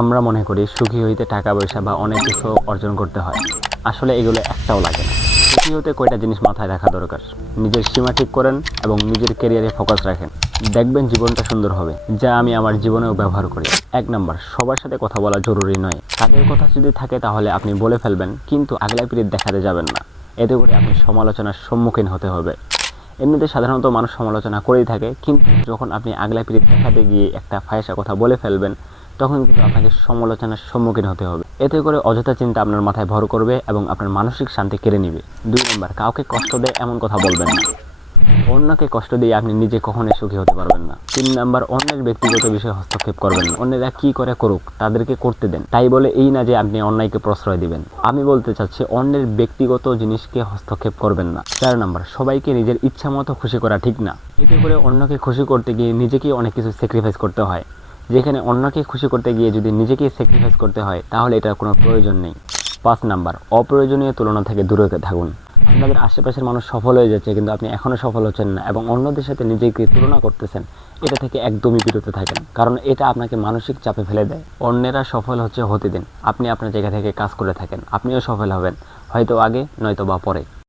আমরা মনে করি সুখী হইতে টাকা পয়সা বা অনেক কিছু অর্জন করতে হয়। আসলে এগুলো একটাও লাগে না। সুখী হতে কয়টা জিনিস মাথায় রাখা দরকার: নিজের সীমা ঠিক করেন এবং নিজের ক্যারিয়ারে ফোকাস রাখেন, দেখবেন জীবনটা সুন্দর হবে। যা আমি আমার জীবনেও ব্যবহার করি। 1 নাম্বার, সবার সাথে কথা বলা জরুরি নয়। কাজের কথা যদি থাকে তাহলে আপনি বলে ফেলবেন, কিন্তু আগলাই পিরিত দেখাতে যাবেন না। এতে করে আপনি সমালোচনার সম্মুখীন হতে হবে। এমনিতে সাধারণত মানুষ সমালোচনা করেই থাকে, কিন্তু যখন আপনি আগলাই পিরিত দেখাতে গিয়ে একটা ফায়সা কথা বলে ফেলবেন, তখন কিন্তু আপনাকে সমালোচনার সম্মুখীন হতে হবে। এতে করে অযথা চিন্তা আপনার মাথায় ভর করবে এবং আপনার মানসিক শান্তি কেড়ে নিবে। 2 নাম্বার, কাউকে কষ্ট দেয় এমন কথা বলবেন না। অন্যকে কষ্ট দিয়ে আপনি নিজে কখনোই সুখী হতে পারবেন না। 3 নাম্বার, অন্যের ব্যক্তিগত বিষয়ে হস্তক্ষেপ করবেন না। অন্যেরা কি করে করুক, তাদেরকে করতে দেন। তাই বলে এই না যে আপনি অন্যায়কে প্রশ্রয় দিবেন। আমি বলতে চাচ্ছি, অন্যের ব্যক্তিগত জিনিসকে হস্তক্ষেপ করবেন না। 4 নাম্বার, সবাইকে নিজের ইচ্ছা মতো খুশি করা ঠিক না। এতে করে অন্যকে খুশি করতে গিয়ে নিজেকেই অনেক কিছু স্যাক্রিফাইস করতে হয়। যেখানে অন্যকে খুশি করতে গিয়ে যদি নিজেকেই স্যাক্রিফাইস করতে হয়, তাহলে এটার কোনো প্রয়োজন নেই। 5 নাম্বার, অপ্রয়োজনীয় তুলনা থেকে দূরে থাকুন। আপনাদের আশেপাশের মানুষ সফল হয়ে যাচ্ছে, কিন্তু আপনি এখনও সফল হচ্ছেন না এবং অন্যদের সাথে নিজেকে তুলনা করতেছেন। এটা থেকে একদমই বিরত থাকেন, কারণ এটা আপনাকে মানসিক চাপে ফেলে দেয়। অন্যেরা সফল হতে দিন, আপনি আপনার জায়গা থেকে কাজ করে থাকেন, আপনিও সফল হবেন, হয়তো আগে নয়তো বা পরে।